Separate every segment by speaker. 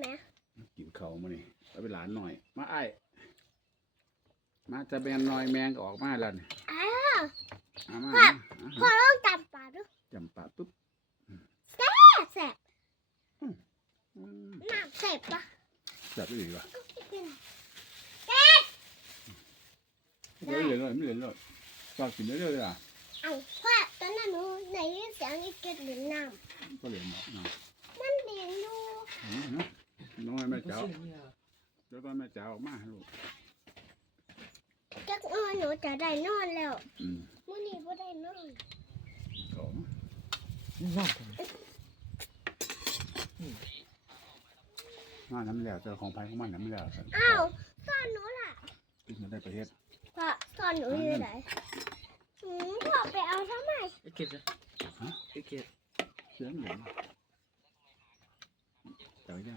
Speaker 1: ไหม
Speaker 2: กินเขาวมานี่ไปเป็นหลานหน่อย มาไอ้ายมาจะแมนหน่อยแมงก็ออกมาแล้วนี่
Speaker 1: อ้าว
Speaker 2: เอามา
Speaker 1: พ่อ
Speaker 2: เอา
Speaker 1: พ่อ
Speaker 2: มา
Speaker 1: ต้องจำปากด้วย
Speaker 2: จำปาปุ๊บ
Speaker 1: แสบ
Speaker 2: อืม
Speaker 1: น้ำแสบปะ
Speaker 2: จับไปอีกวะ
Speaker 1: กิน
Speaker 2: ไม่เหลือเลยไม่เหลือเลยชอบกินเรื่อยๆเลยอะ
Speaker 1: เอาพ่อตอนนั้นหนูได้ยินเสียงอีกเกิดหรือน้
Speaker 2: ก็เหลือหมดนะำ
Speaker 1: มันเลี้ยงอยู่
Speaker 2: อืม นะน้อยแม่
Speaker 3: ก็
Speaker 2: เจ้า
Speaker 3: เสียงเนี่ย
Speaker 2: เดี๋ยวตอนแม่เจ้าออกมาให้ลูก
Speaker 1: จักนอนหนูจะได้นอนแล้ว
Speaker 2: อืม
Speaker 1: มื้อนี้บ่ได้นอน
Speaker 2: เขา
Speaker 3: นอนกัน
Speaker 2: มาน้ำแล้วเจอของไผ่ของมันน้ำแล้ว
Speaker 1: อ้าวสอนหนูล่ะ
Speaker 2: กินมาได้ประเทศ
Speaker 1: พ่อสอนหนูอยู่ไหนหืมพ่อไปเอาทำไม
Speaker 3: ไอ้เกดนะไอ้เกด
Speaker 2: เสียงเหลืองเจ้าได้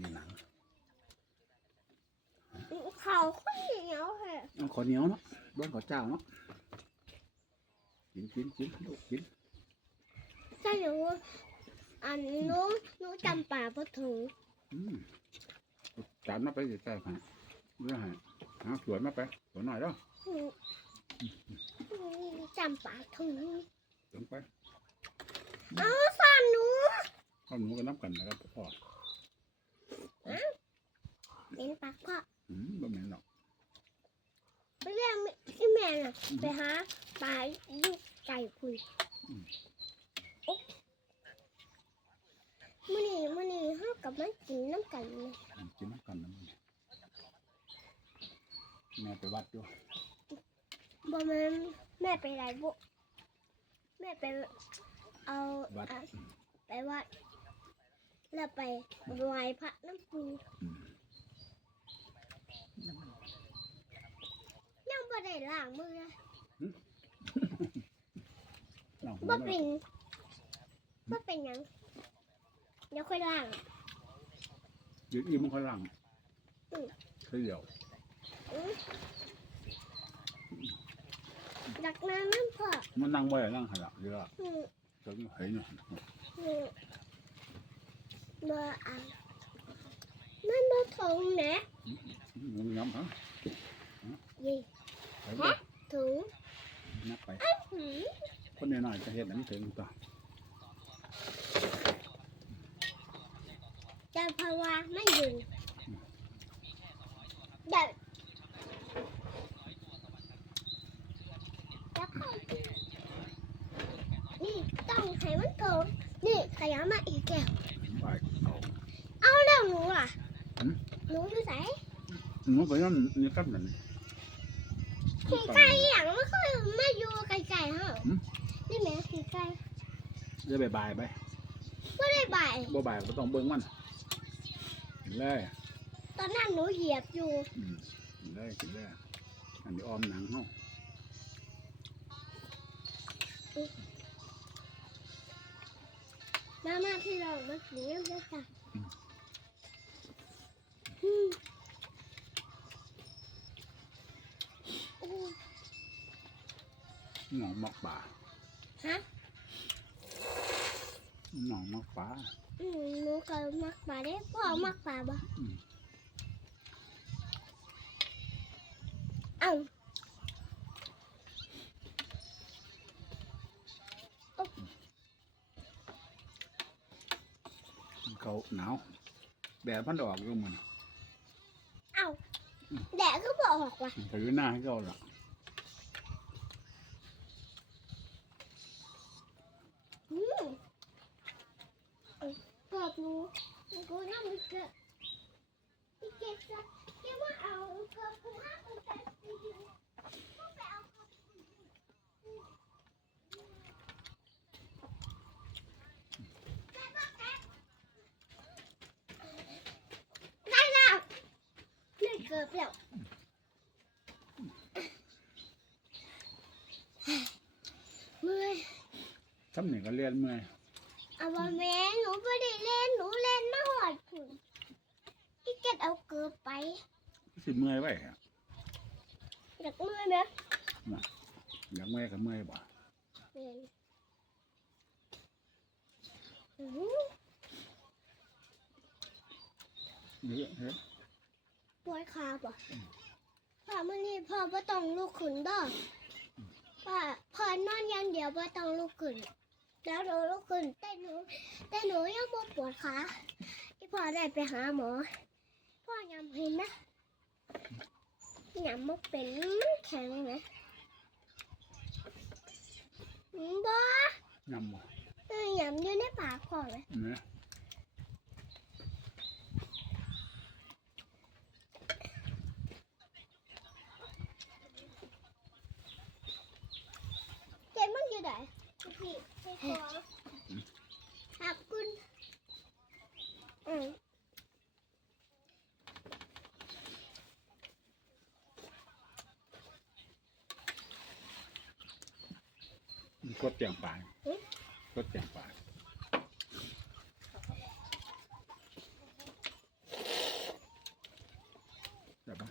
Speaker 2: มีหนัง
Speaker 1: เขาคนเหนียวเหรอ
Speaker 2: เอาขอเหนียวเนาะบ้านขอเจ้าเนาะกินกินกินลูกกิน
Speaker 1: ถ้าหนูอันหนูหนูจำป่าบ่ถึง
Speaker 2: อืมจานมาไปใกล้ๆค่ะเรื่องให้หาสวนมาไปสวนหน่อยเด้อ
Speaker 1: หืมหืมจำป่าถึง
Speaker 2: สวนไป
Speaker 1: เอาสอนหนู
Speaker 2: ข้าวหนูก็นับกันนะครับพ่อ
Speaker 1: เป็นปากพ่อ
Speaker 2: อืมบ่เหม็นหรอก
Speaker 1: ไปเรียกพี่แม่น่ะไปหาปลาอยู่ไก่คุยโอ๊ะมื้อนี้มื้อนี้เฮากับมันกินน้ำกันเลย
Speaker 2: อืมกินน้ำกันนะมึงแม่ไปวัดอยู่
Speaker 1: บ่แม่นแม่ไปไหนบ่แม่ไปเอา
Speaker 2: วัด
Speaker 1: อะไปวัดแล้วไปไหว้พระน้ำปู
Speaker 2: อืม
Speaker 1: ยัง บ่ได้ล้างมือเลย
Speaker 2: หลังหัว
Speaker 1: บ่
Speaker 2: เล
Speaker 1: เป็
Speaker 2: ย
Speaker 1: นบ่เป็นหยังเดี๋ยวค่อยล้าง
Speaker 2: เดี๋ยวอีมันค่อยหลัง
Speaker 1: อืม
Speaker 2: เคยเดียว
Speaker 1: อื้อดักน้ำน้ำพ่อ
Speaker 2: มันนั่งไว้นั่งหันหลังเยอะ
Speaker 1: อืม
Speaker 2: จะเห็นอยู่
Speaker 1: อืมบ่อ่านมันบ่ทงนะ
Speaker 2: มึงย้ำฮะ
Speaker 1: ยี่
Speaker 2: ไปเด้อ
Speaker 1: ถุง
Speaker 2: นับไป
Speaker 1: หืม
Speaker 2: คนน้อยๆจะเห็นอันนี้ถึงต่อ
Speaker 1: แต่เพราะว่ามันยืนแบบแล้วก็นี่ต้องให้มันโตนี่ขยำมาอีกแก้ว
Speaker 2: ไปเอา
Speaker 1: เอาแล้วหนูล่ะ
Speaker 2: หืม
Speaker 1: หนูอยู่ไหน
Speaker 2: หนูไปนั่นนี่กับนั่น
Speaker 1: ขี่ไก่อย่างไม่ค่อยมาอยู่ไกลๆฮะ
Speaker 2: หืม
Speaker 1: นี่แม่ขี่ไก่
Speaker 2: เดี๋ยวบ่ายๆไป
Speaker 1: ไม่ได้บ่าย
Speaker 2: บ่บ่ายก็ต้องเบิ่งมันเห็นเลย
Speaker 1: ตอนนั้นหนูเหยียบอยู่
Speaker 2: อืมเห็นเลยเห็นเลยอันนี้ออมหนังเฮา
Speaker 1: มามาที่เรามากินน้ำด้วยกัน มั
Speaker 2: กป่า
Speaker 1: ฮะ
Speaker 2: หนองมักป่า
Speaker 1: อืมหนูก็มักปลาได้พ่อมักปลาบ่
Speaker 2: อืม
Speaker 1: เอ้า
Speaker 2: เขาหนาวแดดพันดอกอยู่มัน
Speaker 1: เอ้าแดดก็บอกว่า
Speaker 2: ถือหน้าให้เขาละ
Speaker 1: อืมเกิดหนูกูน่ามัน เกิดพี่เกศจะเรียกว่าเอาเกิดกูห้ากูจะตีก็ไปเอาได้แล้วได้เกิดแล้วเมื่อย
Speaker 2: ซ้ำหนึ่งก็เลียนเมื่อย
Speaker 1: เอาว่าแม่หนูไม่ได้เล่นหนูเล่นมาหอดผุนพี่เกดเอาเกือบไป
Speaker 2: สิเมื่อยไว้อะ
Speaker 1: อยากมือเนอะ
Speaker 2: อยากเมื่อยก็เมื่อยบ่
Speaker 1: เป็นอื้อหือ
Speaker 2: เยอะเฮ็ด
Speaker 1: ปวดขาป่ะพ่อมันนี่พ่อบ่ต้องลุกขึ้นเด้อพ่อพ่อนอนอย่างเดียวบ่ต้องลุกขึ้น แล้วหนูลุกขึ้นแต่หนู แต่หนูยังบ่ปวดขาที่พ่อได้ไปหาหมอ พ่อยำเห็นนะยำมันเป็นมันแข็งไหมอืมบ่
Speaker 2: ยำบ่
Speaker 1: เออยำอยู่ในปากพ่อเลย
Speaker 2: เนี่ย
Speaker 1: เจ๊มันอยู่ไหนพี่พี่ขอขอบคุณอืม
Speaker 2: มัน กดเตียงปลายกดเตียงปลายได้ปะ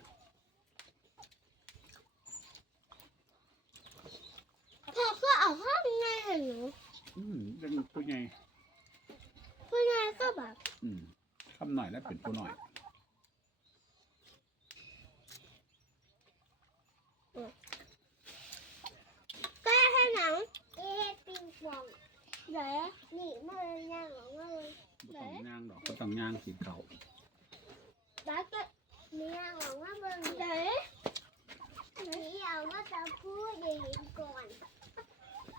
Speaker 1: พ่อก็เอาห้องไงให้หนู
Speaker 2: อืมยังผู้ใหญ่
Speaker 1: ผู้ชายก็แบบ
Speaker 2: อืมคำหน่อยแล้วเป็นผู้หน่อย
Speaker 1: แก้ให้หนังเอ๊ะปิงปอง เดี๋ยวนี่มันยังหรอว่าเลย
Speaker 2: บ่ต้องย่างดอกก็ต้องย่างกินเขาว
Speaker 1: บ้าก็มียังหรอว่าเบิ่งเดี๋ยวนี่เอาว่าจะพูดอย่างนี้ก่อน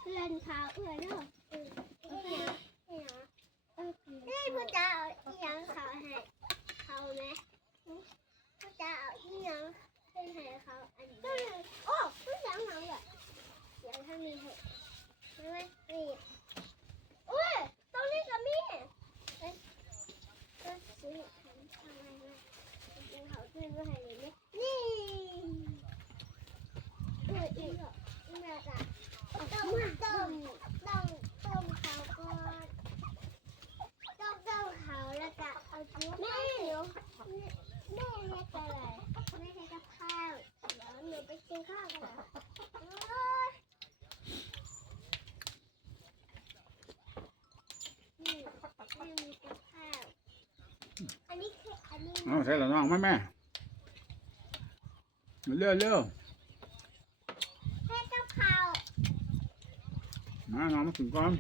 Speaker 1: เพื่อนเขาเพื่อนเนาะเออเฮ้ยเฮ้ยนี่พ่อจะเอาอีหยังเขาให้เขาไหมพ่อจะเอาอีหยังให้ให้เขาอันนี้โอ้พ่อจะเอาหนังแบบ เดี๋ยวถ้ามีเหตุไม่ไม่มีอุ้ยตรงนี้ก็มีเอ้ยก็ซื้อทำทำไมไม่เป็นเขาขึ้นมาให้เลยเนี่ยนี่เอออีกอะอีกอะต้มต้มต้มต้มเขาก่อนต้มต้มเขาแล้วก็เอาจุ๊บแม่เดี๋ยวแม่เฮ็ดอะไรแม่เฮ็ดกับข้าวเดี๋ยวหนูไปกินข้าวกันนะโอ๊ย นี่ไม่มีกับข้าว อันนี้คืออันนี้
Speaker 2: เอาใส่ละน้องไหมแม่เร็วเร็ว
Speaker 1: แค่กับข้าว
Speaker 2: มาน้องมาถึงก่อน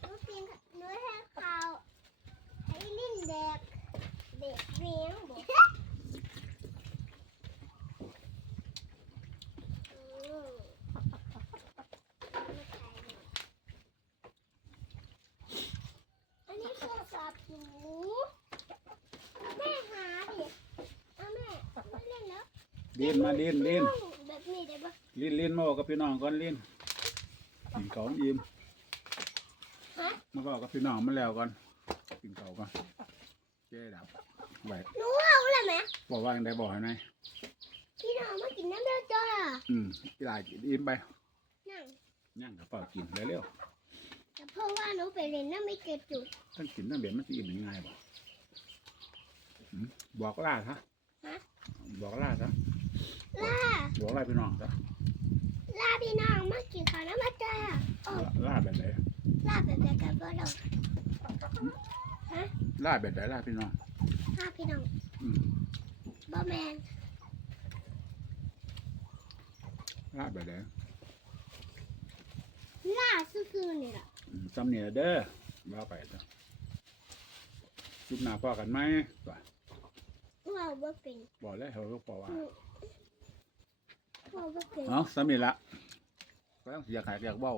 Speaker 1: หนูกินหนูแค่ข้าวไอ้ลิ้นเด็กเด็กเลี้ยงบอกอืมอันนี้โทรศัพท์หนูแม่หาดิเอาแม่ไม่เล่นแล้ว
Speaker 2: เลียนมาเลียนเลียน
Speaker 1: แบบนี้ได้ปะ
Speaker 2: เลียนเลียนมาบอกกับพี่น้องก่อนเลียนกินเขาวอิ่ม
Speaker 1: ฮะ
Speaker 2: มาบอกกับพี่น้องมันแล้วก่อนกินเขาวก่อนเจ๊ดับไว้
Speaker 1: หนูเอาเลยไหม
Speaker 2: บอกว่าจั่งได้บอกให้ไหม
Speaker 1: พี่น้องมากินน้ำเดือดจ้า
Speaker 2: อืมพี่ลายกินอิ่มไป
Speaker 1: นั่ง
Speaker 2: ย่างกับเปล่ากินเร็ว
Speaker 1: แต่เพราะว่าหนูไปเรียนน้ำไม่เกิดจุด
Speaker 2: ๆทั้งกินทั้งเบียดมันจะอิ่มยังไงบอกอืมบอกล่าซะบอกล่าซะ
Speaker 1: ล่า
Speaker 2: บอกล่าพี่น้องซะ
Speaker 1: ล่าพี่น้องมากินข้าวน้ำมาจ้าโอ้
Speaker 2: ล่าล่าแบบไหน
Speaker 1: ล่าแบบแบบกับเรา
Speaker 2: ล่าแบบไหนล่าพี่น้อง
Speaker 1: ล่าพี่น้อง
Speaker 2: อืม
Speaker 1: บอแมน
Speaker 2: ล่าแบบไหน
Speaker 1: ล่าซื่อๆนี่แหละ
Speaker 2: อืมจำเนี่ยเด้อว่าไปจ้ะจุบหน้าพ่อกันไหมว่า
Speaker 1: ว่าว่าเป็น
Speaker 2: บอกแล้วเขาลูกบอกว่า
Speaker 1: ว่าว่า เอา
Speaker 2: สามีละก็ต้องเสียหายอยากเบ้า